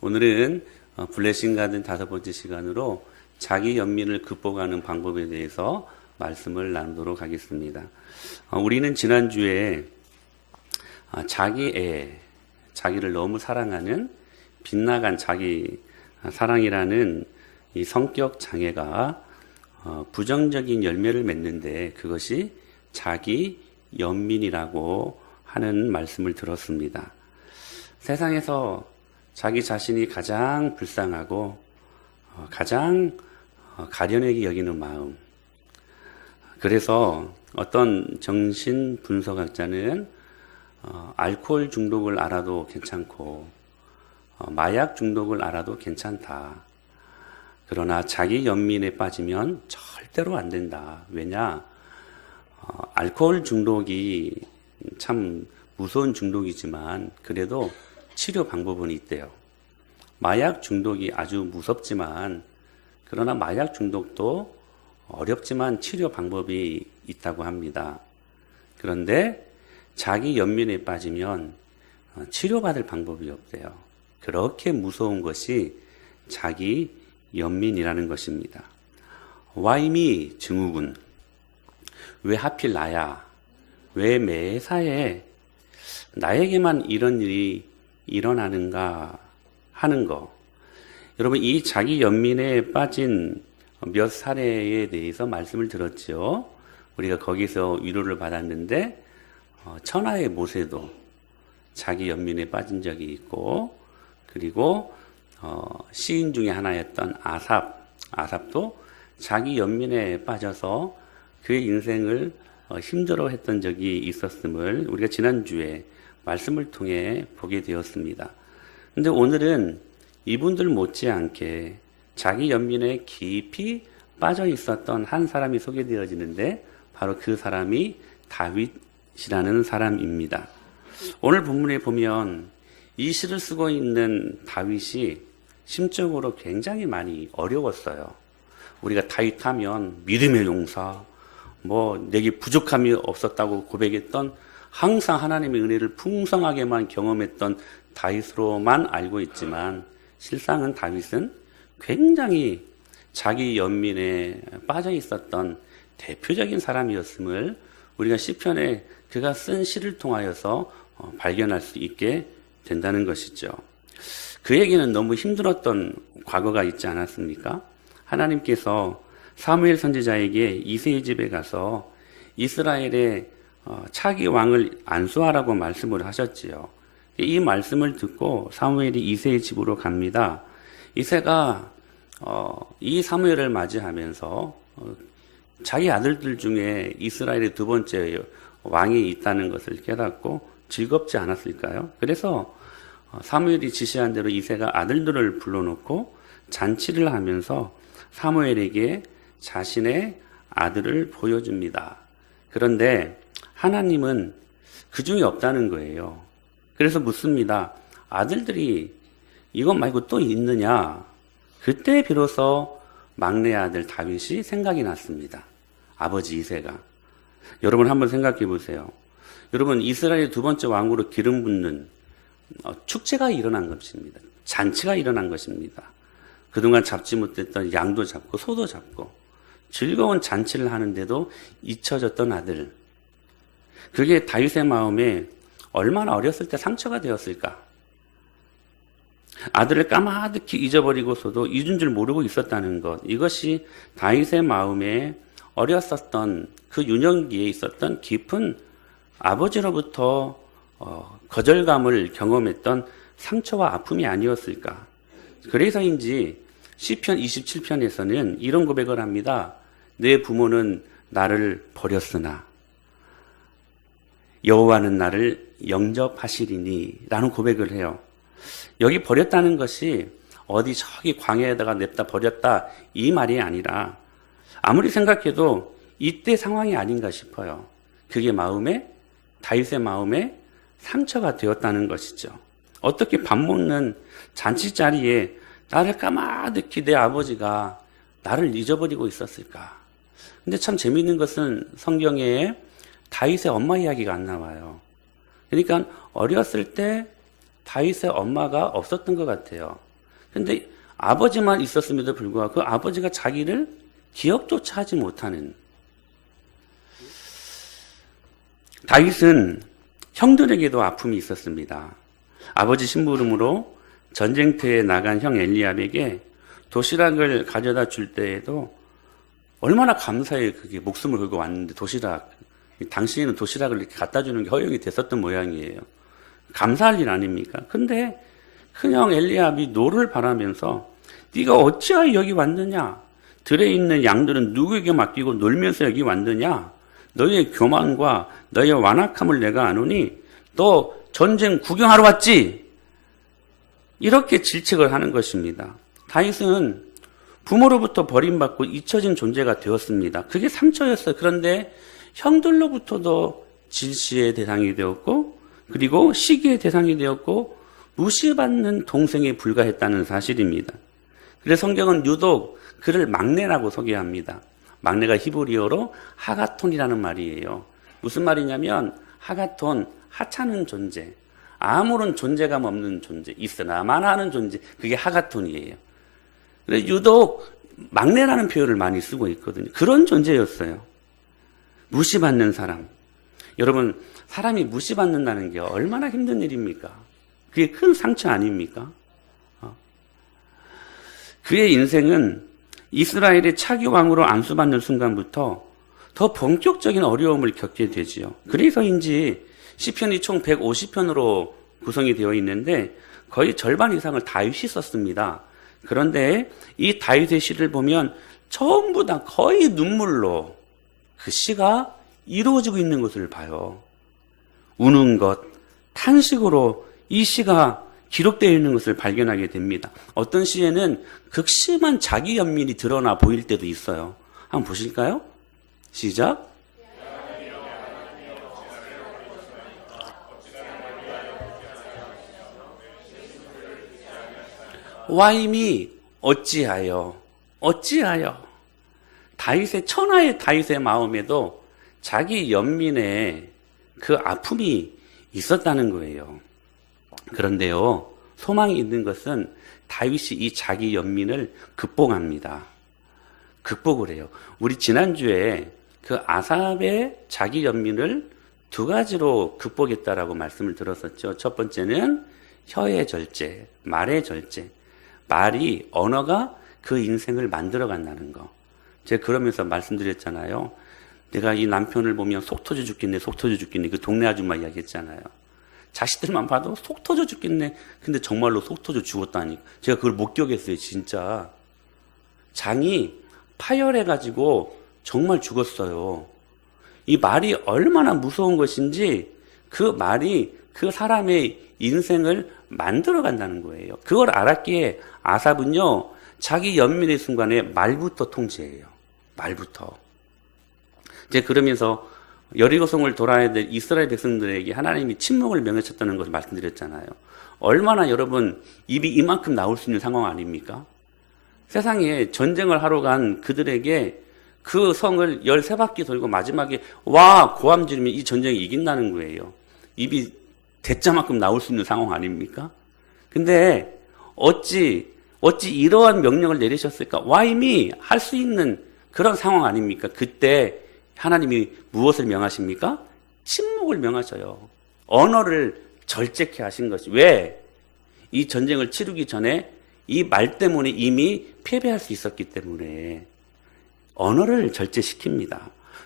오늘은 블레싱 가든 5번째 시간으로 자기 연민을 극복하는 방법에 대해서 말씀을 나누도록 하겠습니다. 우리는 지난주에 자기를 너무 사랑하는 빗나간 자기 사랑이라는 이 성격 장애가 부정적인 열매를 맺는데 그것이 자기 연민이라고 하는 말씀을 들었습니다. 세상에서 자기 자신이 가장 불쌍하고 가장 가련하게 여기는 마음. 그래서 어떤 정신 분석학자는 알코올 중독을 알아도 괜찮고 마약 중독을 알아도 괜찮다. 그러나 자기 연민에 빠지면 절대로 안 된다. 왜냐? 알코올 중독이 참 무서운 중독이지만 그래도 치료 방법은 있대요. 마약 중독이 아주 무섭지만 그러나 마약 중독도 어렵지만 치료 방법이 있다고 합니다. 그런데 자기 연민에 빠지면 치료받을 방법이 없대요. 그렇게 무서운 것이 자기 연민이라는 것입니다. Why me? 증후군. 왜 하필 나야? 왜 매사에 나에게만 이런 일이 일어나는가 하는 거. 여러분, 이 자기 연민에 빠진 몇 사례에 대해서 말씀을 들었죠. 우리가 거기서 위로를 받았는데 천하의 모세도 자기 연민에 빠진 적이 있고, 그리고 시인 중에 하나였던 아삽도 자기 연민에 빠져서 그의 인생을 힘들어했던 적이 있었음을 우리가 지난주에 말씀을 통해 보게 되었습니다. 근데 오늘은 이분들 못지않게 자기 연민에 깊이 빠져 있었던 한 사람이 소개되어지는데 바로 그 사람이 다윗이라는 사람입니다. 오늘 본문에 보면 이 시를 쓰고 있는 다윗이 심적으로 굉장히 많이 어려웠어요. 우리가 다윗 하면 믿음의 용사, 내게 부족함이 없었다고 고백했던 항상 하나님의 은혜를 풍성하게만 경험했던 다윗으로만 알고 있지만 실상은 다윗은 굉장히 자기 연민에 빠져 있었던 대표적인 사람이었음을 우리가 시편에 그가 쓴 시를 통하여서 발견할 수 있게 된다는 것이죠. 그에게는 너무 힘들었던 과거가 있지 않았습니까? 하나님께서 사무엘 선지자에게 이새의 집에 가서 이스라엘의 차기 왕을 안수하라고 말씀을 하셨지요. 이 말씀을 듣고 사무엘이 이새의 집으로 갑니다. 이새가 이 사무엘을 맞이하면서 자기 아들들 중에 이스라엘의 두 번째 왕이 있다는 것을 깨닫고 즐겁지 않았을까요? 그래서 사무엘이 지시한 대로 이새가 아들들을 불러놓고 잔치를 하면서 사무엘에게 자신의 아들을 보여줍니다. 그런데 하나님은 그 중에 없다는 거예요. 그래서 묻습니다. 아들들이 이것 말고 또 있느냐? 그때 비로소 막내 아들 다윗이 생각이 났습니다. 아버지 이새가. 여러분 한번 생각해 보세요. 여러분 이스라엘 두 번째 왕으로 기름 붓는 축제가 일어난 것입니다. 잔치가 일어난 것입니다. 그동안 잡지 못했던 양도 잡고 소도 잡고 즐거운 잔치를 하는데도 잊혀졌던 아들. 그게 다윗의 마음에 얼마나 어렸을 때 상처가 되었을까? 아들을 까마득히 잊어버리고서도 잊은 줄 모르고 있었다는 것. 이것이 다윗의 마음에 어렸었던 그 유년기에 있었던 깊은 아버지로부터 거절감을 경험했던 상처와 아픔이 아니었을까? 그래서인지 시편 27편에서는 이런 고백을 합니다. 내 부모는 나를 버렸으나 여호와는 나를 영접하시리니 라는 고백을 해요. 여기 버렸다는 것이 어디 저기 광야에다가 냅다 버렸다 이 말이 아니라 아무리 생각해도 이때 상황이 아닌가 싶어요. 그게 다윗의 마음에 상처가 되었다는 것이죠. 어떻게 밥 먹는 잔치 자리에 나를 까마득히 내 아버지가 나를 잊어버리고 있었을까? 근데 참 재미있는 것은 성경에 다윗의 엄마 이야기가 안 나와요. 그러니까 어렸을 때 다윗의 엄마가 없었던 것 같아요. 근데 아버지만 있었음에도 불구하고 그 아버지가 자기를 기억조차 하지 못하는. 다윗은 형들에게도 아픔이 있었습니다. 아버지 심부름으로 전쟁터에 나간 형 엘리압에게 도시락을 가져다 줄 때에도 얼마나 감사해. 그게 목숨을 걸고 왔는데 도시락, 당시에는 도시락을 이렇게 갖다 주는 게 허용이 됐었던 모양이에요. 감사할 일 아닙니까? 근데 큰형 엘리압이 노를 바라면서 네가 어찌하여 여기 왔느냐? 들에 있는 양들은 누구에게 맡기고 놀면서 여기 왔느냐? 너의 교만과 너의 완악함을 내가 아노니 너 전쟁 구경하러 왔지? 이렇게 질책을 하는 것입니다. 다윗은 부모로부터 버림받고 잊혀진 존재가 되었습니다. 그게 상처였어요. 그런데 형들로부터도 질시의 대상이 되었고, 그리고 시기의 대상이 되었고, 무시받는 동생에 불과했다는 사실입니다. 그래서 성경은 유독 그를 막내라고 소개합니다. 막내가 히브리어로 하가톤이라는 말이에요. 무슨 말이냐면 하가톤, 하찮은 존재, 아무런 존재감 없는 존재, 있으나만 하는 존재, 그게 하가톤이에요. 그래서 유독 막내라는 표현을 많이 쓰고 있거든요. 그런 존재였어요. 무시받는 사람. 여러분, 사람이 무시받는다는 게 얼마나 힘든 일입니까? 그게 큰 상처 아닙니까? 그의 인생은 이스라엘의 차기 왕으로 안수받는 순간부터 더 본격적인 어려움을 겪게 되지요. 그래서인지 시편이 총 150편으로 구성이 되어 있는데 거의 절반 이상을 다윗이 썼습니다. 그런데 이 다윗의 시를 보면 전부 다 거의 눈물로 그 시가 이루어지고 있는 것을 봐요. 우는 것, 탄식으로 이 시가 기록되어 있는 것을 발견하게 됩니다. 어떤 시에는 극심한 자기 연민이 드러나 보일 때도 있어요. 한번 보실까요? 시작. 와임이 어찌하여 다윗의 천하의 다윗의 마음에도 자기 연민의 그 아픔이 있었다는 거예요. 그런데요, 소망이 있는 것은 다윗이 이 자기 연민을 극복합니다. 극복을 해요. 우리 지난주에 그 아삽의 자기 연민을 두 가지로 극복했다라고 말씀을 들었었죠. 첫 번째는 혀의 절제, 말의 절제. 말이, 언어가 그 인생을 만들어 간다는 거. 제가 그러면서 말씀드렸잖아요. 내가 이 남편을 보면 속 터져 죽겠네, 속 터져 죽겠네. 그 동네 아줌마 이야기했잖아요. 자식들만 봐도 속 터져 죽겠네. 근데 정말로 속 터져 죽었다니. 제가 그걸 목격했어요, 진짜. 장이 파열해가지고 정말 죽었어요. 이 말이 얼마나 무서운 것인지 그 말이 그 사람의 인생을 만들어 간다는 거예요. 그걸 알았기에 아삽은요, 자기 연민의 순간에 말부터 통제해요. 말부터. 이제 그러면서 여리고성을 돌아야 될 이스라엘 백성들에게 하나님이 침묵을 명하셨다는 것을 말씀드렸잖아요. 얼마나 여러분 입이 이만큼 나올 수 있는 상황 아닙니까? 세상에 전쟁을 하러 간 그들에게 그 성을 13바퀴 돌고 마지막에 와 고함 지르면 이 전쟁이 이긴다는 거예요. 입이 대자만큼 나올 수 있는 상황 아닙니까? 근데 어찌 이러한 명령을 내리셨을까? 와임이 할 수 있는 그런 상황 아닙니까? 그때 하나님이 무엇을 명하십니까? 침묵을 명하셔요. 언어를 절제케 하신 것이. 왜? 이 전쟁을 치르기 전에 이 말 때문에 이미 패배할 수 있었기 때문에 언어를 절제시킵니다.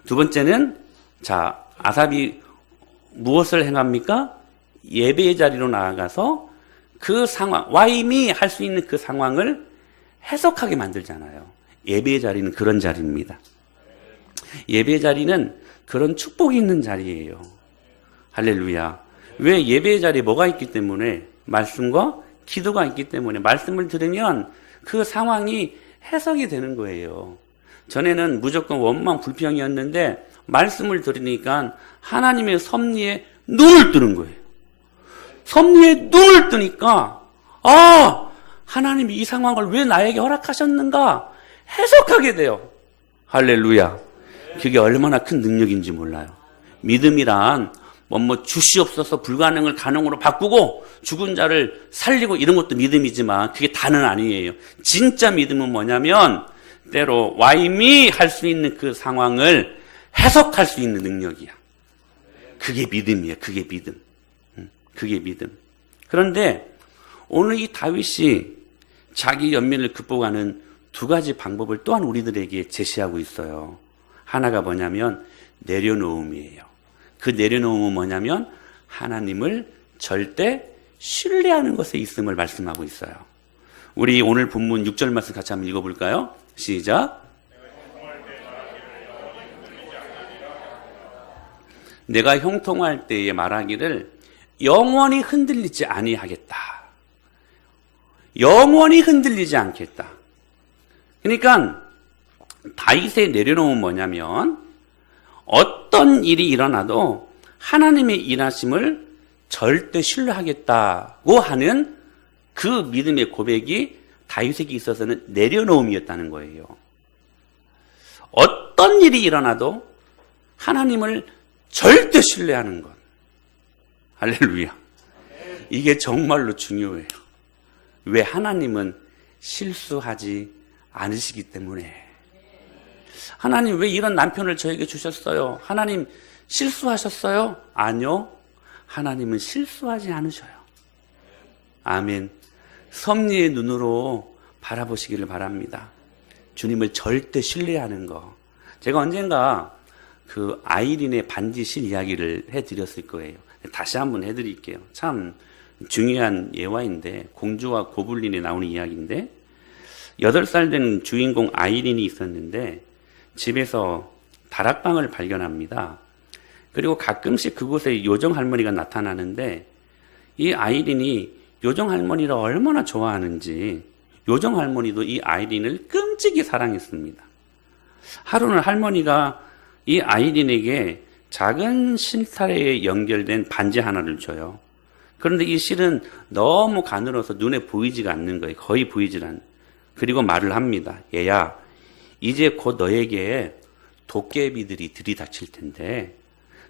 두 번째는 자, 아삽이 무엇을 행합니까? 예배의 자리로 나아가서 그 상황, 와임이 할 수 있는 그 상황을 해석하게 만들잖아요. 예배의 자리는 그런 자리입니다. 예배의 자리는 그런 축복이 있는 자리예요. 할렐루야. 왜 예배의 자리에 뭐가 있기 때문에? 말씀과 기도가 있기 때문에 말씀을 들으면 그 상황이 해석이 되는 거예요. 전에는 무조건 원망 불평이었는데 말씀을 들으니까 하나님의 섭리에 눈을 뜨는 거예요. 섭리에 눈을 뜨니까 하나님이 이 상황을 왜 나에게 허락하셨는가 해석하게 돼요. 할렐루야. 그게 얼마나 큰 능력인지 몰라요. 믿음이란 주시옵소서 불가능을 가능으로 바꾸고 죽은 자를 살리고 이런 것도 믿음이지만 그게 다는 아니에요. 진짜 믿음은 뭐냐면 때로 why me 할 수 있는 그 상황을 해석할 수 있는 능력이야. 그게 믿음이에요. 그게 믿음. 그게 믿음. 그런데 오늘 이 다윗이 자기 연민을 극복하는 두 가지 방법을 또한 우리들에게 제시하고 있어요. 하나가 뭐냐면 내려놓음이에요. 그 내려놓음은 뭐냐면 하나님을 절대 신뢰하는 것에 있음을 말씀하고 있어요. 우리 오늘 본문 6절 말씀 같이 한번 읽어볼까요? 시작. 내가 형통할 때에 말하기를 영원히 흔들리지 아니하겠다. 영원히 흔들리지 않겠다. 그러니까 다윗의 내려놓음은 뭐냐면 어떤 일이 일어나도 하나님의 일하심을 절대 신뢰하겠다고 하는 그 믿음의 고백이 다윗에게 있어서는 내려놓음이었다는 거예요. 어떤 일이 일어나도 하나님을 절대 신뢰하는 것. 할렐루야. 이게 정말로 중요해요. 왜? 하나님은 실수하지 않으시기 때문에. 하나님 왜 이런 남편을 저에게 주셨어요? 하나님 실수하셨어요? 아니요. 하나님은 실수하지 않으셔요. 아멘. 섭리의 눈으로 바라보시기를 바랍니다. 주님을 절대 신뢰하는 거. 제가 언젠가 그 아이린의 반지신 이야기를 해드렸을 거예요. 다시 한번 해드릴게요. 참 중요한 예화인데, 공주와 고블린에 나오는 이야기인데, 8살 된 주인공 아이린이 있었는데 집에서 다락방을 발견합니다. 그리고 가끔씩 그곳에 요정 할머니가 나타나는데 이 아이린이 요정 할머니를 얼마나 좋아하는지 요정 할머니도 이 아이린을 끔찍이 사랑했습니다. 하루는 할머니가 이 아이린에게 작은 실타래에 연결된 반지 하나를 줘요. 그런데 이 실은 너무 가늘어서 눈에 보이지가 않는 거예요. 거의 보이질 않는. 그리고 말을 합니다. 얘야, 이제 곧 너에게 도깨비들이 들이닥칠 텐데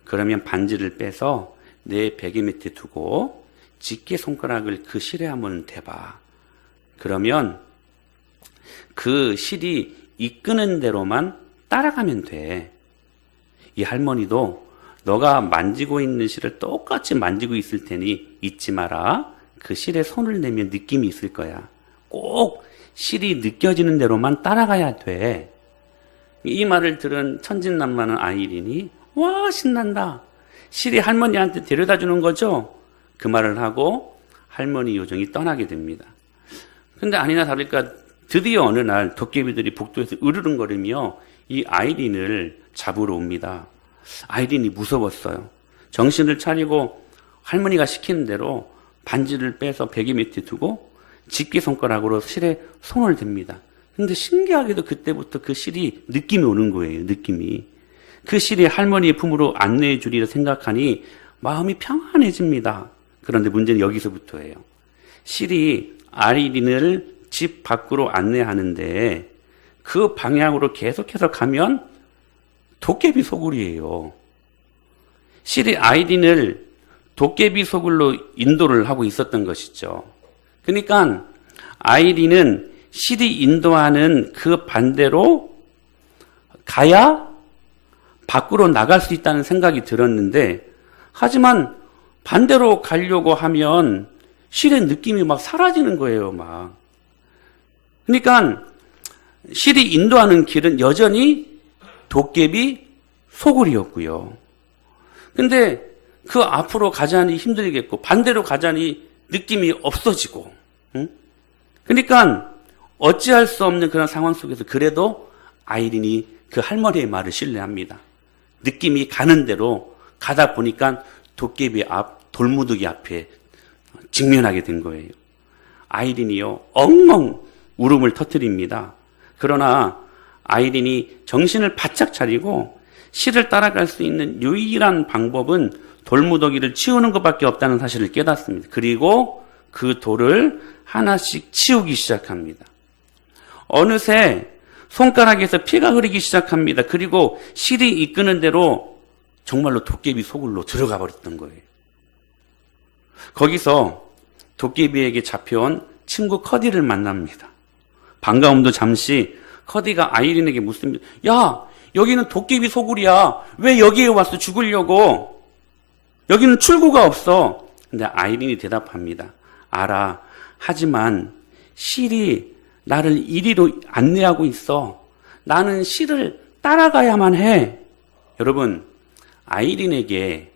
그러면 반지를 빼서 내 베개 밑에 두고 집게 손가락을 그 실에 한번 대봐. 그러면 그 실이 이끄는 대로만 따라가면 돼. 이 할머니도 너가 만지고 있는 실을 똑같이 만지고 있을 테니 잊지 마라. 그 실에 손을 내면 느낌이 있을 거야. 꼭 실이 느껴지는 대로만 따라가야 돼. 이 말을 들은 천진난만한 아이린이 와 신난다. 실이 할머니한테 데려다 주는 거죠. 그 말을 하고 할머니 요정이 떠나게 됩니다. 근데 아니나 다를까 드디어 어느 날 도깨비들이 복도에서 으르렁거리며 이 아이린을 잡으러 옵니다. 아이린이 무서웠어요. 정신을 차리고 할머니가 시키는 대로 반지를 빼서 베개 밑에 두고 집게 손가락으로 실에 손을 댑니다. 근데 신기하게도 그때부터 그 실이 느낌이 오는 거예요. 느낌이. 그 실이 할머니의 품으로 안내해 주리라 생각하니 마음이 평안해집니다. 그런데 문제는 여기서부터예요. 실이 아이린을 집 밖으로 안내하는데 그 방향으로 계속해서 가면 도깨비 소굴이에요. 실이 아이린을 도깨비 소굴로 인도를 하고 있었던 것이죠. 그러니까 아이린은 실이 인도하는 그 반대로 가야 밖으로 나갈 수 있다는 생각이 들었는데 하지만 반대로 가려고 하면 실의 느낌이 막 사라지는 거예요. 막. 그러니까 실이 인도하는 길은 여전히 도깨비 소굴이었고요. 근데 그 앞으로 가자니 힘들겠고 반대로 가자니 느낌이 없어지고. 응? 그러니까 어찌할 수 없는 그런 상황 속에서 그래도 아이린이 그 할머니의 말을 신뢰합니다. 느낌이 가는 대로 가다 보니까 도깨비 앞 돌무더기 앞에 직면하게 된 거예요. 아이린이요 엉엉 울음을 터뜨립니다. 그러나 아이린이 정신을 바짝 차리고 실을 따라갈 수 있는 유일한 방법은 돌무더기를 치우는 것밖에 없다는 사실을 깨닫습니다. 그리고 그 돌을 하나씩 치우기 시작합니다. 어느새 손가락에서 피가 흐르기 시작합니다. 그리고 실이 이끄는 대로 정말로 도깨비 소굴로 들어가 버렸던 거예요. 거기서 도깨비에게 잡혀온 친구 커디를 만납니다. 반가움도 잠시 커디가 아이린에게 묻습니다. 야, 여기는 도깨비 소굴이야. 왜 여기에 와서 죽으려고? 여기는 출구가 없어. 근데 아이린이 대답합니다. 알아. 하지만 실이 나를 이리로 안내하고 있어. 나는 실을 따라가야만 해. 여러분, 아이린에게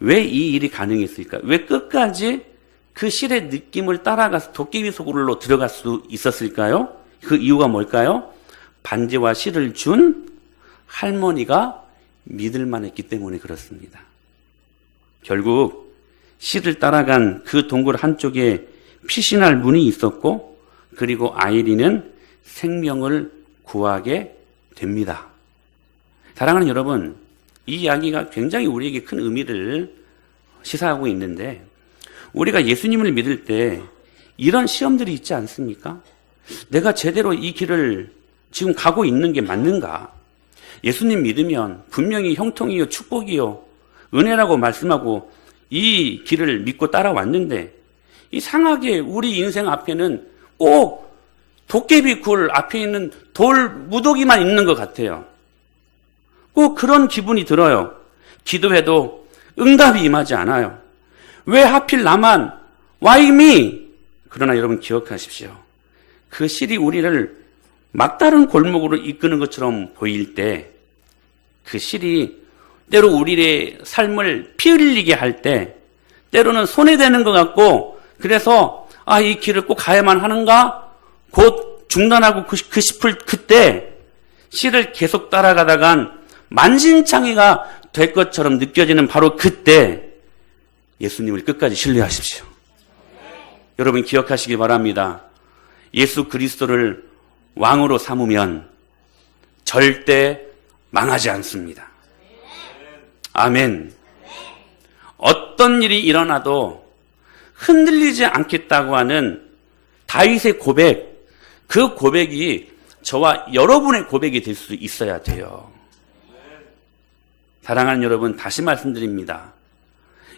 왜 이 일이 가능했을까? 왜 끝까지 그 실의 느낌을 따라가서 도깨비 소굴로 들어갈 수 있었을까요? 그 이유가 뭘까요? 반지와 실을 준 할머니가 믿을만 했기 때문에 그렇습니다. 결국 실을 따라간 그 동굴 한쪽에 피신할 문이 있었고, 그리고 아이린은 생명을 구하게 됩니다. 사랑하는 여러분, 이 이야기가 굉장히 우리에게 큰 의미를 시사하고 있는데, 우리가 예수님을 믿을 때 이런 시험들이 있지 않습니까? 내가 제대로 이 길을 지금 가고 있는 게 맞는가? 예수님 믿으면 분명히 형통이요, 축복이요, 은혜라고 말씀하고 이 길을 믿고 따라왔는데, 이상하게 우리 인생 앞에는 꼭 도깨비 굴 앞에 있는 돌 무더기만 있는 것 같아요. 꼭 그런 기분이 들어요. 기도해도 응답이 임하지 않아요. 왜 하필 나만? Why me? 그러나 여러분 기억하십시오. 그 실이 우리를 막다른 골목으로 이끄는 것처럼 보일 때, 그 실이 때로 우리의 삶을 피 흘리게 할 때, 때로는 손해되는 것 같고, 그래서 이 길을 꼭 가야만 하는가? 곧 중단하고 싶을 그때 실을 계속 따라가다간 만신창이가 될 것처럼 느껴지는 바로 그때 예수님을 끝까지 신뢰하십시오. 여러분 기억하시기 바랍니다. 예수 그리스도를 왕으로 삼으면 절대 망하지 않습니다. 아멘. 어떤 일이 일어나도 흔들리지 않겠다고 하는 다윗의 고백, 그 고백이 저와 여러분의 고백이 될 수 있어야 돼요. 사랑하는 여러분, 다시 말씀드립니다.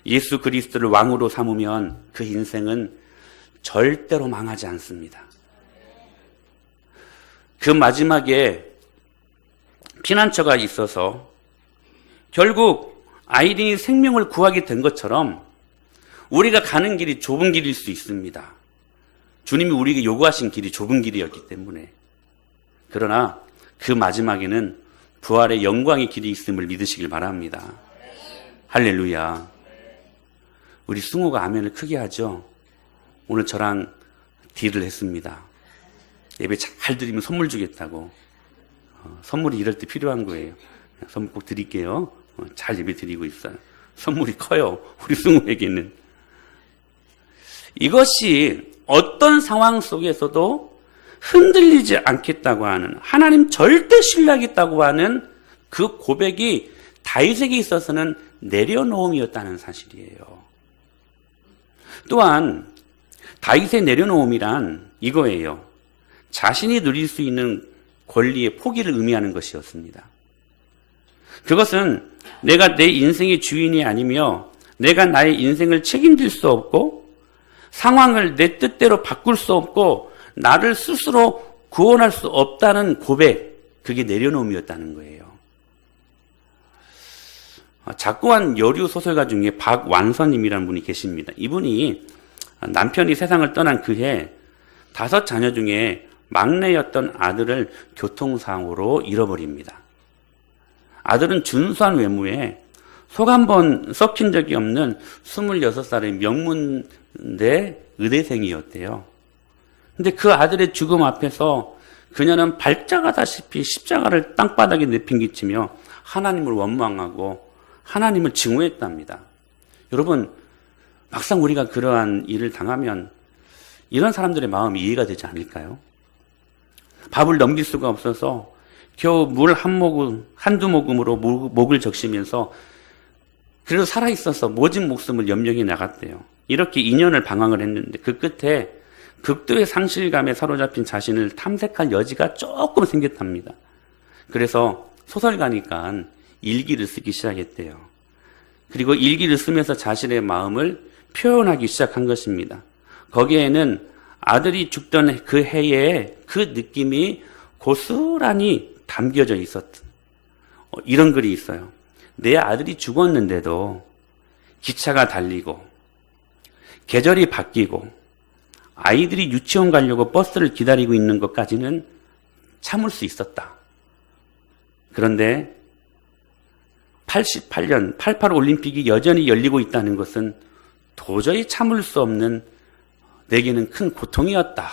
예수 그리스도를 왕으로 삼으면 그 인생은 절대로 망하지 않습니다. 그 마지막에 피난처가 있어서 결국 아이린이 생명을 구하게 된 것처럼 우리가 가는 길이 좁은 길일 수 있습니다. 주님이 우리에게 요구하신 길이 좁은 길이었기 때문에. 그러나 그 마지막에는 부활의 영광의 길이 있음을 믿으시길 바랍니다. 할렐루야. 우리 승호가 아멘을 크게 하죠. 오늘 저랑 딜을 했습니다. 예배 잘 드리면 선물 주겠다고. 선물이 이럴 때 필요한 거예요. 선물 꼭 드릴게요. 잘 예배 드리고 있어요. 선물이 커요. 우리 승호에게는. 이것이 어떤 상황 속에서도 흔들리지 않겠다고 하는, 하나님 절대 신뢰하겠다고 하는 그 고백이 다윗에게 있어서는 내려놓음이었다는 사실이에요. 또한 다윗의 내려놓음이란 이거예요. 자신이 누릴 수 있는 권리의 포기를 의미하는 것이었습니다. 그것은 내가 내 인생의 주인이 아니며 내가 나의 인생을 책임질 수 없고 상황을 내 뜻대로 바꿀 수 없고 나를 스스로 구원할 수 없다는 고백, 그게 내려놓음이었다는 거예요. 작고한 여류 소설가 중에 박완서님이라는 분이 계십니다. 이분이 남편이 세상을 떠난 그해 5 자녀 중에 막내였던 아들을 교통사고로 잃어버립니다. 아들은 준수한 외모에 속 한 번 썩힌 적이 없는 26살의 명문대 의대생이었대요. 근데 그 아들의 죽음 앞에서 그녀는 발작하다시피 십자가를 땅바닥에 내팽개치며 하나님을 원망하고 하나님을 증오했답니다. 여러분, 막상 우리가 그러한 일을 당하면 이런 사람들의 마음이 이해가 되지 않을까요? 밥을 넘길 수가 없어서 겨우 물 한두 모금으로 목을 적시면서 그래도 살아있어서 모진 목숨을 염려해 나갔대요. 이렇게 2년을 방황을 했는데 그 끝에 극도의 상실감에 사로잡힌 자신을 탐색할 여지가 조금 생겼답니다. 그래서 소설가니까 일기를 쓰기 시작했대요. 그리고 일기를 쓰면서 자신의 마음을 표현하기 시작한 것입니다. 거기에는 아들이 죽던 그 해에 그 느낌이 고스란히 담겨져 있었던 이런 글이 있어요. 내 아들이 죽었는데도 기차가 달리고 계절이 바뀌고 아이들이 유치원 가려고 버스를 기다리고 있는 것까지는 참을 수 있었다. 그런데 88년 88 올림픽이 여전히 열리고 있다는 것은 도저히 참을 수 없는 내게는 큰 고통이었다.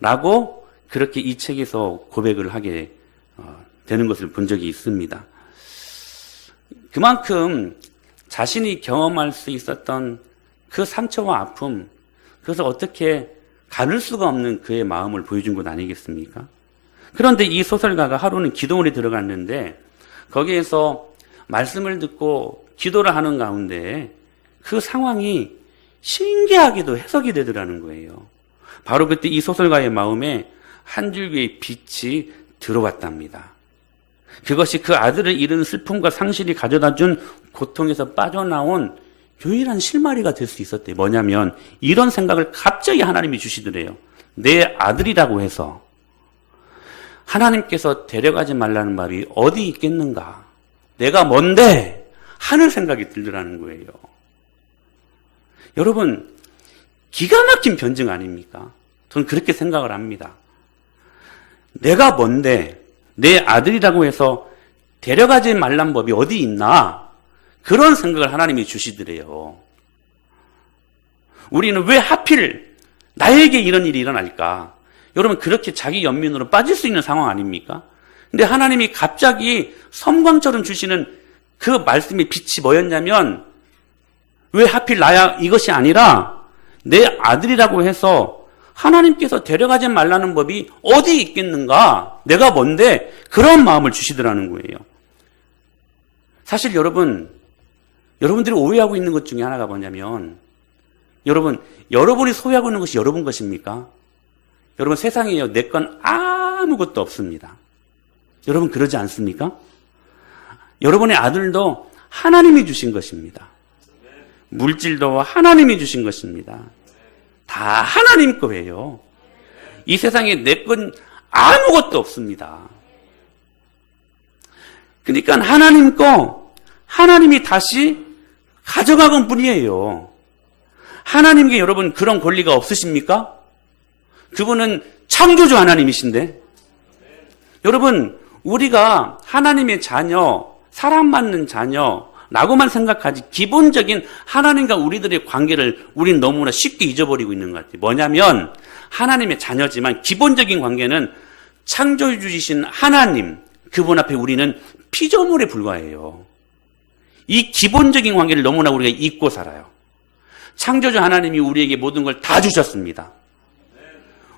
라고 그렇게 이 책에서 고백을 하게 되는 것을 본 적이 있습니다. 그만큼 자신이 경험할 수 있었던 그 상처와 아픔, 그것을 어떻게 가눌 수가 없는 그의 마음을 보여준 것 아니겠습니까? 그런데 이 소설가가 하루는 기도원에 들어갔는데 거기에서 말씀을 듣고 기도를 하는 가운데 그 상황이 신기하게도 해석이 되더라는 거예요. 바로 그때 이 소설가의 마음에 한 줄기의 빛이 들어왔답니다. 그것이 그 아들을 잃은 슬픔과 상실이 가져다 준 고통에서 빠져나온 유일한 실마리가 될 수 있었대요. 뭐냐면 이런 생각을 갑자기 하나님이 주시더래요. 내 아들이라고 해서 하나님께서 데려가지 말라는 말이 어디 있겠는가? 내가 뭔데? 하는 생각이 들더라는 거예요. 여러분, 기가 막힌 변증 아닙니까? 저는 그렇게 생각을 합니다. 내가 뭔데? 내 아들이라고 해서 데려가지 말란 법이 어디 있나? 그런 생각을 하나님이 주시더래요. 우리는 왜 하필 나에게 이런 일이 일어날까? 여러분, 그렇게 자기 연민으로 빠질 수 있는 상황 아닙니까? 근데 하나님이 갑자기 섬광처럼 주시는 그 말씀의 빛이 뭐였냐면 왜 하필 나야 이것이 아니라 내 아들이라고 해서 하나님께서 데려가지 말라는 법이 어디 있겠는가? 내가 뭔데? 그런 마음을 주시더라는 거예요. 사실 여러분들이 오해하고 있는 것 중에 하나가 뭐냐면 여러분이 소유하고 있는 것이 여러분 것입니까? 여러분, 세상에요, 내 건 아무것도 없습니다. 여러분 그러지 않습니까? 여러분의 아들도 하나님이 주신 것입니다. 물질도 하나님이 주신 것입니다. 다 하나님 거예요. 이 세상에 내 건 아무것도 없습니다. 그러니까 하나님 거 하나님이 다시 가져가건 뿐이에요. 하나님께 여러분 그런 권리가 없으십니까? 그분은 창조주 하나님이신데. 여러분, 우리가 하나님의 자녀, 사랑받는 자녀라고만 생각하지 기본적인 하나님과 우리들의 관계를 우린 너무나 쉽게 잊어버리고 있는 것 같아요. 뭐냐면 하나님의 자녀지만 기본적인 관계는 창조주이신 하나님, 그분 앞에 우리는 피조물에 불과해요. 이 기본적인 관계를 너무나 우리가 잊고 살아요. 창조주 하나님이 우리에게 모든 걸 다 주셨습니다.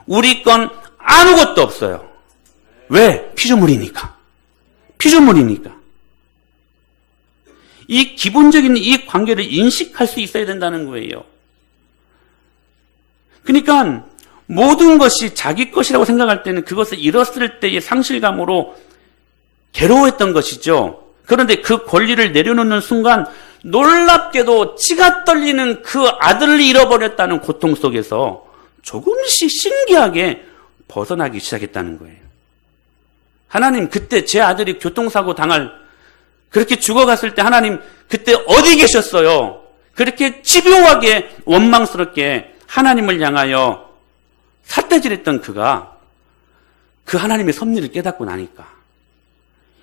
우리 건 아무것도 없어요. 왜? 피조물이니까. 이 기본적인 이 관계를 인식할 수 있어야 된다는 거예요. 그러니까 모든 것이 자기 것이라고 생각할 때는 그것을 잃었을 때의 상실감으로 괴로워했던 것이죠. 그런데 그 권리를 내려놓는 순간 놀랍게도 치가 떨리는 그 아들을 잃어버렸다는 고통 속에서 조금씩 신기하게 벗어나기 시작했다는 거예요. 하나님, 그때 제 아들이 교통사고 그렇게 죽어갔을 때 하나님 그때 어디 계셨어요? 그렇게 집요하게 원망스럽게 하나님을 향하여 삿대질했던 그가 그 하나님의 섭리를 깨닫고 나니까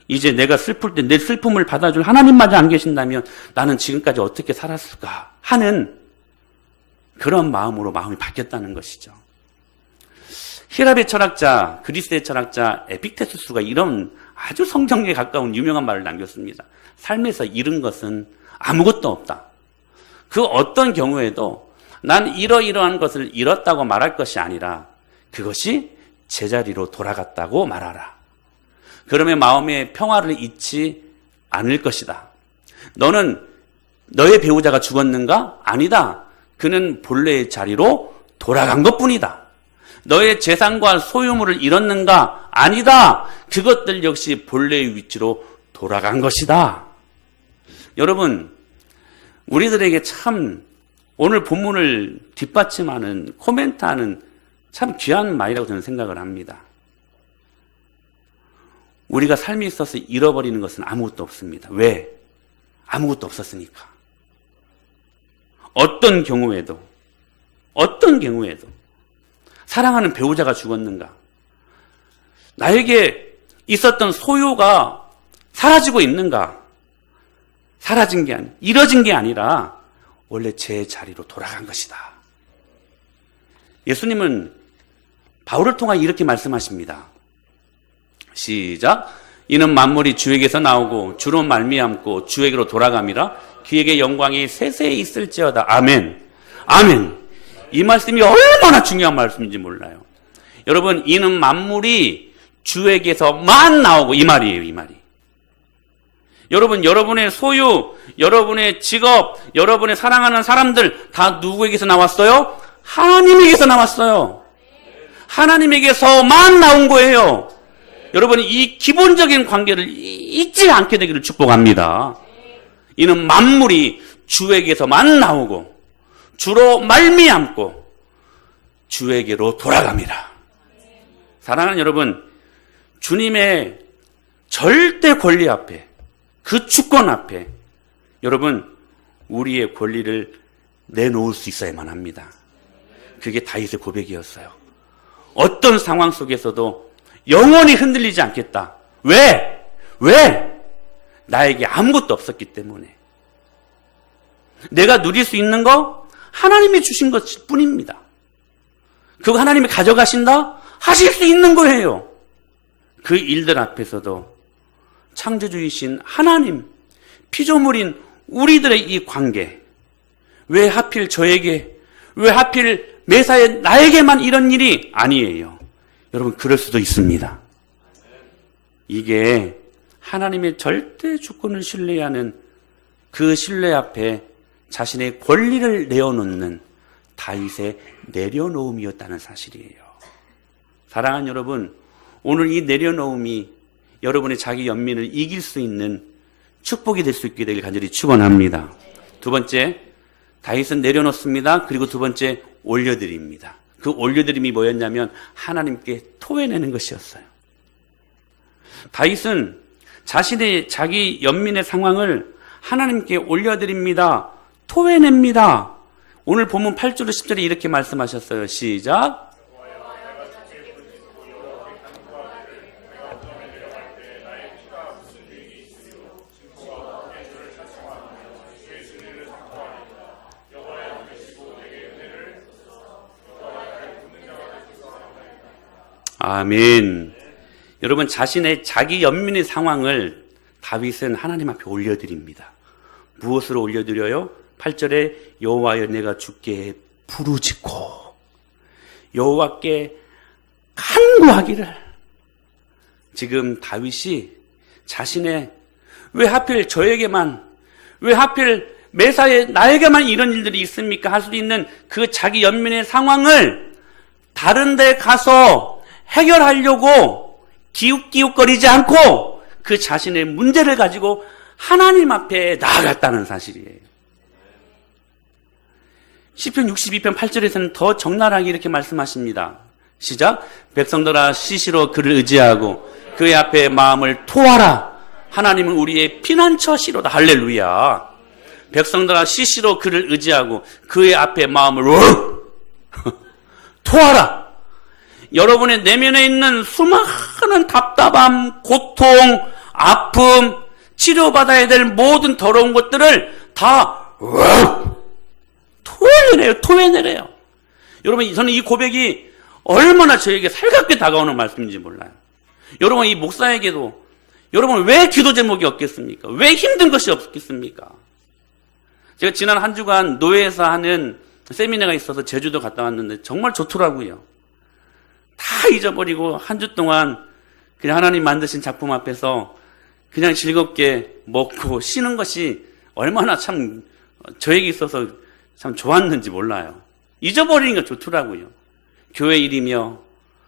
이제 내가 슬플 때 내 슬픔을 받아줄 하나님마저 안 계신다면 나는 지금까지 어떻게 살았을까 하는 그런 마음으로 마음이 바뀌었다는 것이죠. 히랍의 철학자, 그리스의 철학자 에픽테투스가 이런 아주 성경에 가까운 유명한 말을 남겼습니다. 삶에서 잃은 것은 아무것도 없다. 그 어떤 경우에도 난 이러이러한 것을 잃었다고 말할 것이 아니라 그것이 제자리로 돌아갔다고 말하라. 그러면 마음의 평화를 잊지 않을 것이다. 너는 너의 배우자가 죽었는가? 아니다. 그는 본래의 자리로 돌아간 것뿐이다. 너의 재산과 소유물을 잃었는가? 아니다. 그것들 역시 본래의 위치로 돌아간 것이다. 여러분, 우리들에게 참 오늘 본문을 뒷받침하는 코멘트하는 참 귀한 말이라고 저는 생각을 합니다. 우리가 삶에 있어서 잃어버리는 것은 아무것도 없습니다. 왜? 아무것도 없었으니까. 어떤 경우에도 사랑하는 배우자가 죽었는가? 나에게 있었던 소유가 사라지고 있는가? 잃어진 게 아니라 원래 제 자리로 돌아간 것이다. 예수님은 바울을 통하여 이렇게 말씀하십니다. 시작. 이는 만물이 주에게서 나오고 주로 말미암고 주에게로 돌아감이라 그에게 영광이 세세히 있을지어다. 아멘. 아멘. 이 말씀이 얼마나 중요한 말씀인지 몰라요. 여러분, 이는 만물이 주에게서만 나오고 이 말이에요. 이 말이. 여러분, 여러분의 소유, 여러분의 직업, 여러분의 사랑하는 사람들 다 누구에게서 나왔어요? 하나님에게서 나왔어요. 하나님에게서만 나온 거예요. 여러분, 이 기본적인 관계를 잊지 않게 되기를 축복합니다. 이는 만물이 주에게서만 나오고 주로 말미암고 주에게로 돌아갑니다. 사랑하는 여러분, 주님의 절대 권리 앞에, 그 주권 앞에 여러분, 우리의 권리를 내놓을 수 있어야만 합니다. 그게 다윗의 고백이었어요. 어떤 상황 속에서도 영원히 흔들리지 않겠다. 왜? 나에게 아무것도 없었기 때문에. 내가 누릴 수 있는 거 하나님이 주신 것 뿐입니다. 그거 하나님이 가져가신다? 하실 수 있는 거예요. 그 일들 앞에서도 창조주이신 하나님, 피조물인 우리들의 이 관계, 왜 하필 저에게, 왜 하필 매사에 나에게만 이런 일이 아니에요. 여러분, 그럴 수도 있습니다. 이게 하나님의 절대 주권을 신뢰하는 그 신뢰 앞에 자신의 권리를 내어놓는 다윗의 내려놓음이었다는 사실이에요. 사랑하는 여러분, 오늘 이 내려놓음이 여러분의 자기 연민을 이길 수 있는 축복이 될 수 있게 되길 간절히 축원합니다. 두 번째, 다윗은 내려놓습니다. 그리고 두 번째, 올려드립니다. 그 올려드림이 뭐였냐면 하나님께 토해내는 것이었어요. 다윗은 자신의 자기 연민의 상황을 하나님께 올려드립니다. 토해냅니다. 오늘 본문 8절 10절에 이렇게 말씀하셨어요. 시작. 아멘. 여러분, 자신의 자기 연민의 상황을 다윗은 하나님 앞에 올려드립니다. 무엇으로 올려드려요? 8절에 여호와여 내가 주께 부르짖고 여호와께 간구하기를. 지금 다윗이 자신의 왜 하필 저에게만, 왜 하필 매사에 나에게만 이런 일들이 있습니까? 할 수 있는 그 자기 연민의 상황을 다른 데 가서 해결하려고 기웃기웃거리지 않고 그 자신의 문제를 가지고 하나님 앞에 나아갔다는 사실이에요. 시편 62편 8절에서는 더 적나라하게 이렇게 말씀하십니다. 시작. 백성들아 시시로 그를 의지하고 그의 앞에 마음을 토하라. 하나님은 우리의 피난처시로다. 할렐루야. 백성들아 시시로 그를 의지하고 그의 앞에 마음을 토하라. 여러분의 내면에 있는 수많은 답답함, 고통, 아픔, 치료받아야 될 모든 더러운 것들을 다 토해내래요. 여러분, 저는 이 고백이 얼마나 저에게 살갑게 다가오는 말씀인지 몰라요. 여러분, 이 목사에게도 여러분 왜 기도 제목이 없겠습니까? 왜 힘든 것이 없겠습니까? 제가 지난 한 주간 노예에서 하는 세미나가 있어서 제주도 갔다 왔는데 정말 좋더라고요. 다 잊어버리고 한 주 동안 그냥 하나님 만드신 작품 앞에서 그냥 즐겁게 먹고 쉬는 것이 얼마나 참 저에게 있어서 참 좋았는지 몰라요. 잊어버리는 게 좋더라고요. 교회 일이며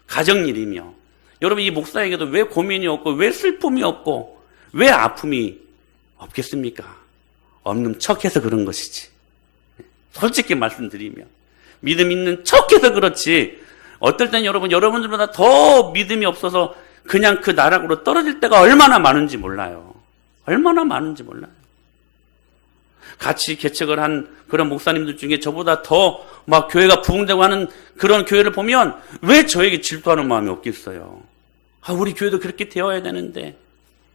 가정 일이며. 여러분, 이 목사에게도 왜 고민이 없고 왜 슬픔이 없고 왜 아픔이 없겠습니까? 없는 척해서 그런 것이지. 솔직히 말씀드리면 믿음 있는 척해서 그렇지, 어떨 땐 여러분들보다 더 믿음이 없어서 그냥 그 나락으로 떨어질 때가 얼마나 많은지 몰라요. 얼마나 많은지 몰라요. 같이 개척을 한 그런 목사님들 중에 저보다 더 막 교회가 부흥되고 하는 그런 교회를 보면 왜 저에게 질투하는 마음이 없겠어요? 아, 우리 교회도 그렇게 되어야 되는데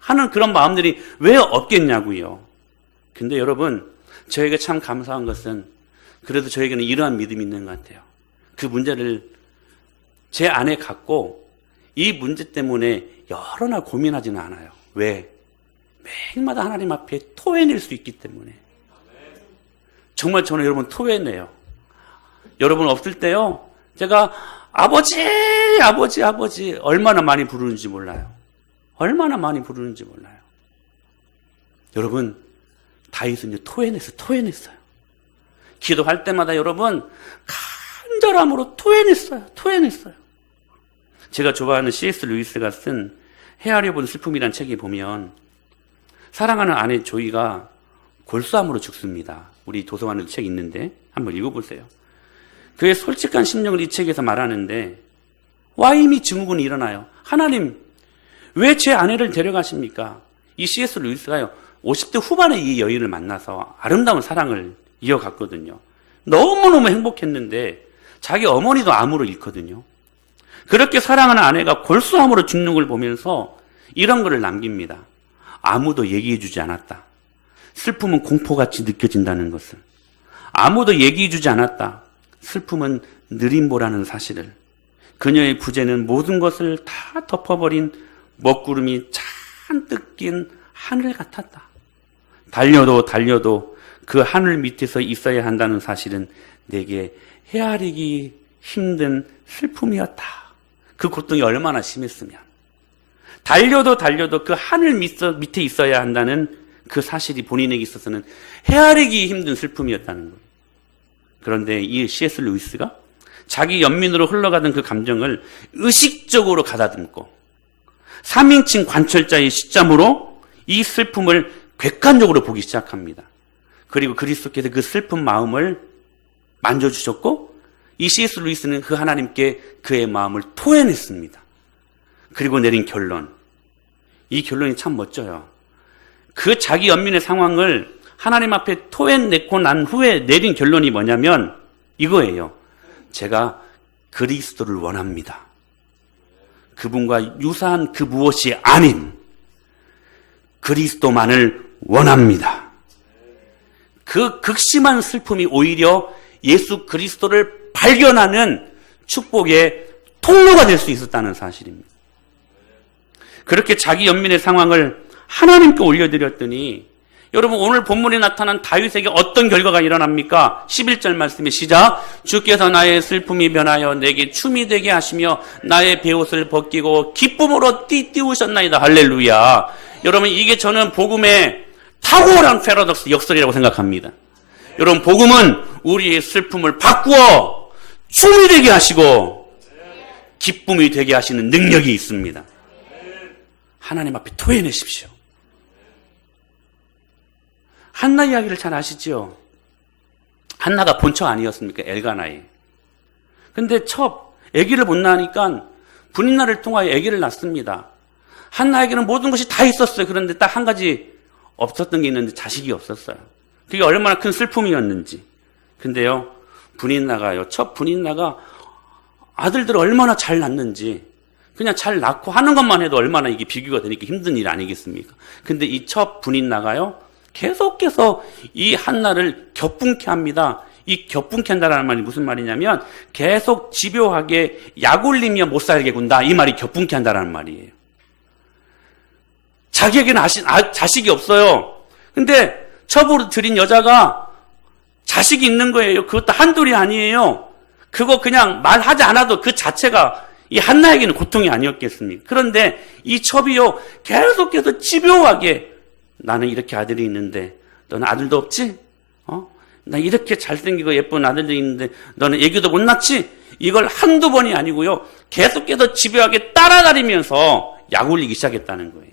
하는 그런 마음들이 왜 없겠냐고요. 근데 여러분, 저에게 참 감사한 것은 그래도 저에게는 이러한 믿음이 있는 것 같아요. 그 문제를 제 안에 갖고 이 문제 때문에 여러 날 고민하지는 않아요. 왜? 매일마다 하나님 앞에 토해낼 수 있기 때문에. 정말 저는 여러분 토해내요. 여러분 없을 때요, 제가 아버지 얼마나 많이 부르는지 몰라요. 얼마나 많이 부르는지 몰라요. 여러분, 다윗은 이제 토해냈어요. 기도할 때마다 여러분 간절함으로 토해냈어요. 제가 좋아하는 C.S. 루이스가 쓴 헤아려 본 슬픔이라는 책에 보면 사랑하는 아내 조이가 골수암으로 죽습니다. 우리 도서관에 책 있는데 한번 읽어보세요. 그의 솔직한 심령을 이 책에서 말하는데 와임이 증후군이 일어나요. 하나님, 왜 제 아내를 데려가십니까? 이 C.S. 루이스가요, 50대 후반에 이 여인을 만나서 아름다운 사랑을 이어갔거든요. 너무너무 행복했는데 자기 어머니도 암으로 잃거든요. 그렇게 사랑하는 아내가 골수암으로 죽는 걸 보면서 이런 글을 남깁니다. 아무도 얘기해주지 않았다. 슬픔은 공포같이 느껴진다는 것을. 아무도 얘기해주지 않았다. 슬픔은 느림보라는 사실을. 그녀의 부재는 모든 것을 다 덮어버린 먹구름이 잔뜩 낀 하늘 같았다. 달려도 그 하늘 밑에서 있어야 한다는 사실은 내게 헤아리기 힘든 슬픔이었다. 그 고통이 얼마나 심했으면. 달려도 그 하늘 밑에 있어야 한다는 그 사실이 본인에게 있어서는 헤아리기 힘든 슬픔이었다는 거예요. 그런데 이 C.S. 루이스가 자기 연민으로 흘러가던 그 감정을 의식적으로 가다듬고 3인칭 관철자의 시점으로 이 슬픔을 객관적으로 보기 시작합니다. 그리고 그리스도께서 그 슬픈 마음을 만져주셨고 이 C.S. 루이스는 그 하나님께 그의 마음을 토해냈습니다. 그리고 내린 결론, 이 결론이 참 멋져요. 그 자기 연민의 상황을 하나님 앞에 토해내고 난 후에 내린 결론이 뭐냐면 이거예요. 제가 그리스도를 원합니다. 그분과 유사한 그 무엇이 아닌 그리스도만을 원합니다. 그 극심한 슬픔이 오히려 예수 그리스도를 발견하는 축복의 통로가 될 수 있었다는 사실입니다. 그렇게 자기 연민의 상황을 하나님께 올려드렸더니 여러분, 오늘 본문에 나타난 다윗에게 어떤 결과가 일어납니까? 11절 말씀에 시작. 주께서 나의 슬픔이 변하여 내게 춤이 되게 하시며 나의 베옷을 벗기고 기쁨으로 띠띠우셨나이다. 할렐루야. 여러분, 이게 저는 복음의 탁월한 패러독스 역설이라고 생각합니다. 여러분, 복음은 우리의 슬픔을 바꾸어 춤이 되게 하시고 기쁨이 되게 하시는 능력이 있습니다. 하나님 앞에 토해내십시오. 한나 이야기를 잘 아시죠? 한나가 본처 아니었습니까? 엘가나이. 근데 아기를 못 낳으니까 분인나를 통하여 아기를 낳습니다. 한나에게는 모든 것이 다 있었어요. 그런데 딱 한 가지 없었던 게 있는데 자식이 없었어요. 그게 얼마나 큰 슬픔이었는지. 근데요, 첫 분인나가 아들들을 얼마나 잘 낳는지, 그냥 잘 낳고 하는 것만 해도 얼마나 이게 비교가 되니까 힘든 일 아니겠습니까? 근데 이 첫 분인나가요, 계속해서 이 한나를 격분케 합니다. 이 격분케 한다는 말이 무슨 말이냐면 계속 집요하게 약 올리며 못 살게 군다. 이 말이 격분케 한다는 말이에요. 자기에게는 자식이 없어요. 근데 첩으로 들인 여자가 자식이 있는 거예요. 그것도 한둘이 아니에요. 그거 그냥 말하지 않아도 그 자체가 이 한나에게는 고통이 아니었겠습니까? 그런데 이 첩이요, 계속해서 집요하게 나는 이렇게 아들이 있는데 너는 아들도 없지? 나 이렇게 잘생기고 예쁜 아들이 있는데 너는 애기도 못 낳지? 이걸 한두 번이 아니고요, 계속해서 집요하게 따라다니면서 약 올리기 시작했다는 거예요.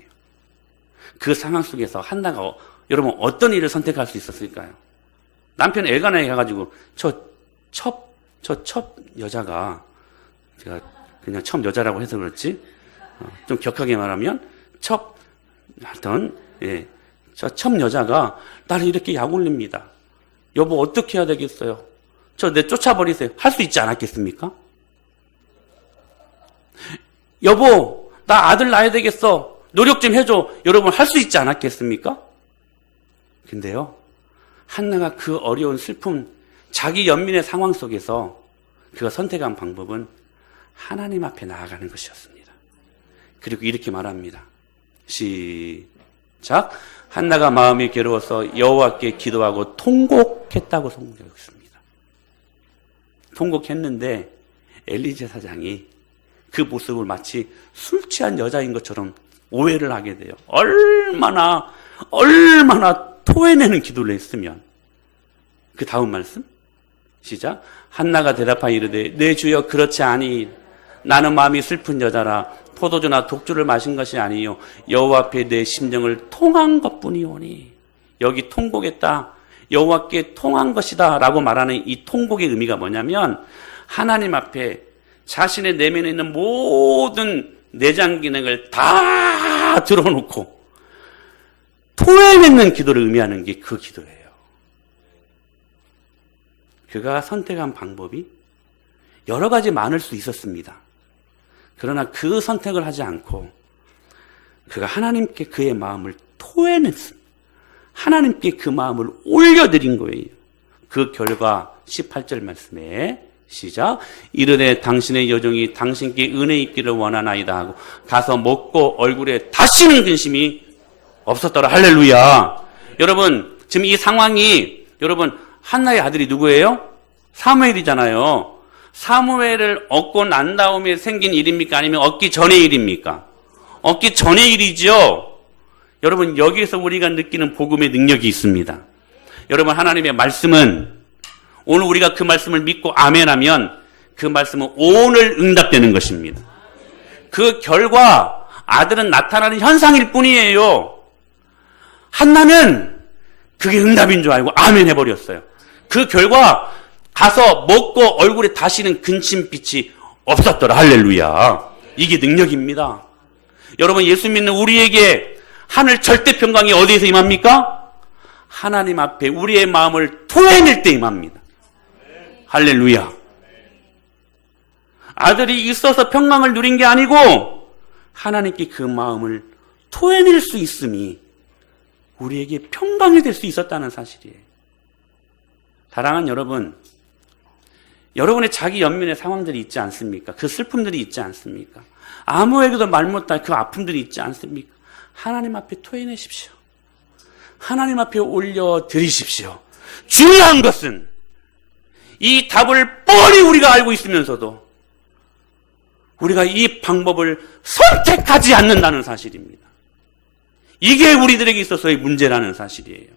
그 상황 속에서 한나가 여러분 어떤 일을 선택할 수 있었을까요? 남편 엘가나에 가가지고 저 첩 여자가, 제가 그냥 첩 여자라고 해서 그렇지, 좀 격하게 말하면 저 첩 여자가 나를 이렇게 약올립니다. 여보 어떻게 해야 되겠어요? 저 내 쫓아버리세요. 할 수 있지 않았겠습니까? 여보 나 아들 낳아야 되겠어. 노력 좀 해줘. 여러분 할 수 있지 않았겠습니까? 근데요, 한나가 그 어려운 슬픔, 자기 연민의 상황 속에서 그가 선택한 방법은 하나님 앞에 나아가는 것이었습니다. 그리고 이렇게 말합니다. 시작. 한나가 마음이 괴로워서 여호와께 기도하고 통곡했다고 성경에 있습니다. 통곡했는데 엘리 제사장이 그 모습을 마치 술 취한 여자인 것처럼 오해를 하게 돼요. 얼마나 토해내는 기도를 했으면. 그 다음 말씀 시작. 한나가 대답하여 이르되 내 주여 그렇지 아니 나는 마음이 슬픈 여자라 포도주나 독주를 마신 것이 아니요 여호와 앞에 내 심정을 통한 것뿐이오니. 여기 통곡했다, 여호와께 통한 것이다 라고 말하는 이 통곡의 의미가 뭐냐면 하나님 앞에 자신의 내면에 있는 모든 내장 기능을 다 드러놓고 토해내는 기도를 의미하는 게 그 기도예요. 그가 선택한 방법이 여러 가지 많을 수 있었습니다. 그러나 그 선택을 하지 않고 그가 하나님께 그의 마음을 토해냈습니다. 하나님께 그 마음을 올려드린 거예요. 그 결과 18절 말씀에 시작. 이르되 당신의 여종이 당신께 은혜 입기를 원하나이다 하고 가서 먹고 얼굴에 다시는 근심이 없었더라. 할렐루야. 여러분 지금 이 상황이, 여러분 한나의 아들이 누구예요? 사무엘이잖아요. 사무엘을 얻고 난 다음에 생긴 일입니까? 아니면 얻기 전의 일입니까? 얻기 전의 일이죠. 여러분 여기에서 우리가 느끼는 복음의 능력이 있습니다. 여러분 하나님의 말씀은 오늘 우리가 그 말씀을 믿고 아멘하면 그 말씀은 오늘 응답되는 것입니다. 그 결과 아들은 나타나는 현상일 뿐이에요. 한나는 그게 응답인 줄 알고 아멘 해버렸어요. 그 결과 가서 먹고 얼굴에 다시는 근심빛이 없었더라. 할렐루야. 이게 능력입니다. 여러분 예수 믿는 우리에게 하늘 절대평강이 어디에서 임합니까? 하나님 앞에 우리의 마음을 토해낼 때 임합니다. 할렐루야. 아들이 있어서 평강을 누린 게 아니고 하나님께 그 마음을 토해낼 수 있음이 우리에게 평강이 될 수 있었다는 사실이에요. 사랑하는 여러분, 여러분의 자기 연민의 상황들이 있지 않습니까? 그 슬픔들이 있지 않습니까? 아무에게도 말 못할 그 아픔들이 있지 않습니까? 하나님 앞에 토해내십시오. 하나님 앞에 올려드리십시오. 중요한 것은 이 답을 뻔히 우리가 알고 있으면서도 우리가 이 방법을 선택하지 않는다는 사실입니다. 이게 우리들에게 있어서의 문제라는 사실이에요.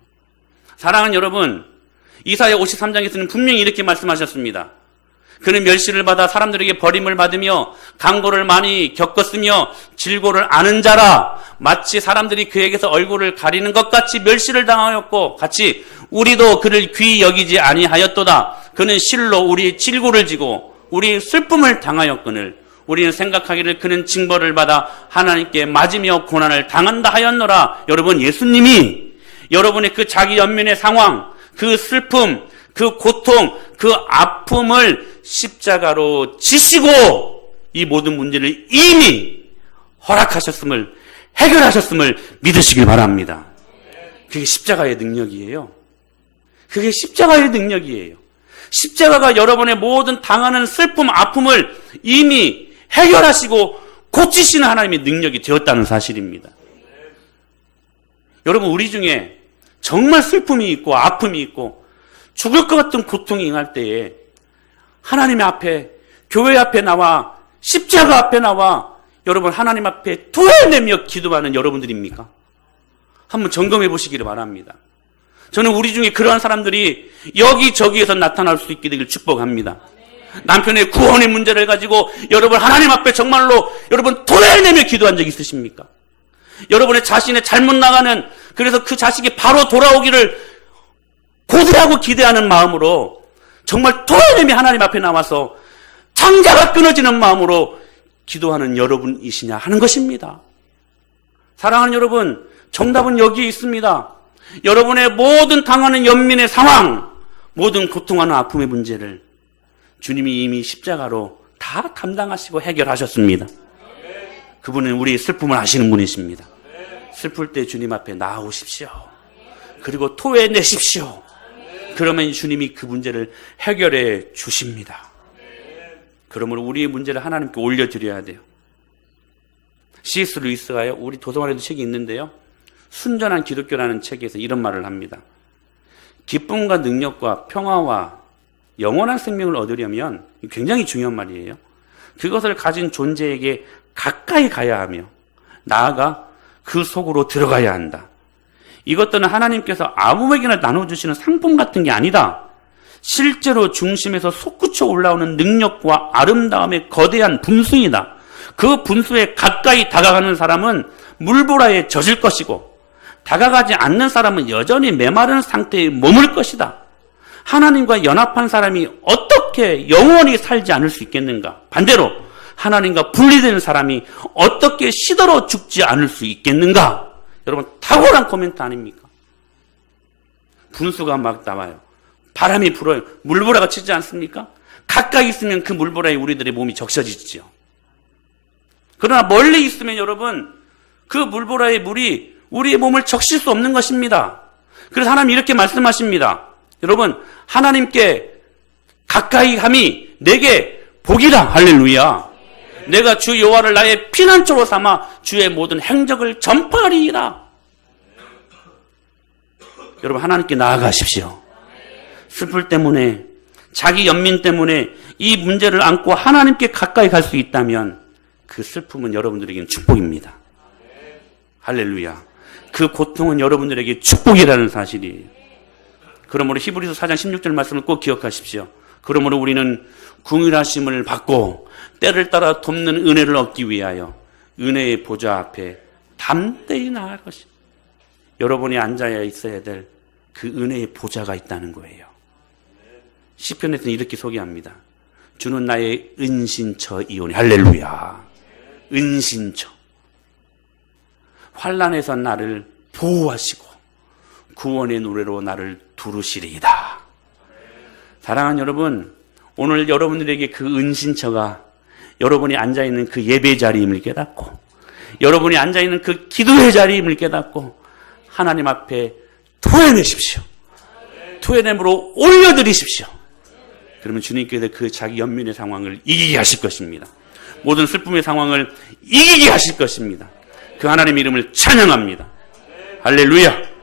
사랑하는 여러분, 이사야 53장에서는 분명히 이렇게 말씀하셨습니다. 그는 멸시를 받아 사람들에게 버림을 받으며 강고를 많이 겪었으며 질고를 아는 자라. 마치 사람들이 그에게서 얼굴을 가리는 것 같이 멸시를 당하였고 같이 우리도 그를 귀히 여기지 아니하였도다. 그는 실로 우리의 질고를 지고 우리의 슬픔을 당하였거늘 우리는 생각하기를 그는 징벌을 받아 하나님께 맞으며 고난을 당한다 하였노라. 여러분 예수님이 여러분의 그 자기 연민의 상황, 그 슬픔, 그 고통, 그 아픔을 십자가로 지시고 이 모든 문제를 이미 허락하셨음을, 해결하셨음을 믿으시길 바랍니다. 그게 십자가의 능력이에요. 그게 십자가의 능력이에요. 십자가가 여러분의 모든 당하는 슬픔, 아픔을 이미 해결하시고 고치시는 하나님의 능력이 되었다는 사실입니다. 여러분 우리 중에 정말 슬픔이 있고 아픔이 있고 죽을 것 같은 고통이 임할 때에 하나님 앞에, 교회 앞에 나와 십자가 앞에 나와 여러분 하나님 앞에 토해내며 기도하는 여러분들입니까? 한번 점검해 보시기를 바랍니다. 저는 우리 중에 그러한 사람들이 여기저기에서 나타날 수 있게 되길 축복합니다. 남편의 구원의 문제를 가지고 여러분 하나님 앞에 정말로 여러분 토해내며 기도한 적 있으십니까? 여러분의 자신의 잘못 나가는, 그래서 그 자식이 바로 돌아오기를 고대하고 기대하는 마음으로 정말 토해내며 하나님 앞에 나와서 창자가 끊어지는 마음으로 기도하는 여러분이시냐 하는 것입니다. 사랑하는 여러분, 정답은 여기에 있습니다. 여러분의 모든 당하는 연민의 상황, 모든 고통하는 아픔의 문제를 주님이 이미 십자가로 다 담당하시고 해결하셨습니다. 그분은 우리의 슬픔을 아시는 분이십니다. 슬플 때 주님 앞에 나아오십시오. 그리고 토해내십시오. 그러면 주님이 그 문제를 해결해 주십니다. 그러므로 우리의 문제를 하나님께 올려드려야 돼요. C.S. 루이스가요, 우리 도서관에도 책이 있는데요, 순전한 기독교라는 책에서 이런 말을 합니다. 기쁨과 능력과 평화와 영원한 생명을 얻으려면 굉장히 중요한 말이에요. 그것을 가진 존재에게 가까이 가야 하며 나아가 그 속으로 들어가야 한다. 이것들은 하나님께서 아무에게나 나눠주시는 상품 같은 게 아니다. 실제로 중심에서 솟구쳐 올라오는 능력과 아름다움의 거대한 분수이다. 그 분수에 가까이 다가가는 사람은 물보라에 젖을 것이고 다가가지 않는 사람은 여전히 메마른 상태에 머물 것이다. 하나님과 연합한 사람이 어떻게 영원히 살지 않을 수 있겠는가? 반대로 하나님과 분리된 사람이 어떻게 시들어 죽지 않을 수 있겠는가? 여러분, 탁월한 코멘트 아닙니까? 분수가 막 나와요. 바람이 불어요. 물보라가 치지 않습니까? 가까이 있으면 그 물보라에 우리들의 몸이 적셔지죠. 그러나 멀리 있으면 여러분, 그 물보라의 물이 우리의 몸을 적실 수 없는 것입니다. 그래서 하나님 이렇게 말씀하십니다. 여러분, 하나님께 가까이 함이 내게 복이다. 할렐루야. 내가 주 여호와를 나의 피난처로 삼아 주의 모든 행적을 전파하리이다. 여러분, 하나님께 나아가십시오. 슬플 때문에, 자기 연민 때문에 이 문제를 안고 하나님께 가까이 갈 수 있다면 그 슬픔은 여러분들에게는 축복입니다. 할렐루야. 그 고통은 여러분들에게 축복이라는 사실이에요. 그러므로 히브리서 4장 16절 말씀을 꼭 기억하십시오. 그러므로 우리는 긍휼하심을 받고 때를 따라 돕는 은혜를 얻기 위하여 은혜의 보좌 앞에 담대히 나아갈 것입니다. 여러분이 앉아야 있어야 될 그 은혜의 보좌가 있다는 거예요. 시편에서는 이렇게 소개합니다. 주는 나의 은신처이오니. 할렐루야. 은신처. 환난에서 나를 보호하시고 구원의 노래로 나를 두르시리이다. 사랑하는 여러분, 오늘 여러분들에게 그 은신처가 여러분이 앉아있는 그 예배 자리임을 깨닫고, 여러분이 앉아있는 그 기도의 자리임을 깨닫고 하나님 앞에 토해내십시오. 토해냄으로 올려드리십시오. 그러면 주님께서 그 자기 연민의 상황을 이기게 하실 것입니다. 모든 슬픔의 상황을 이기게 하실 것입니다. 그 하나님의 이름을 찬양합니다. 할렐루야.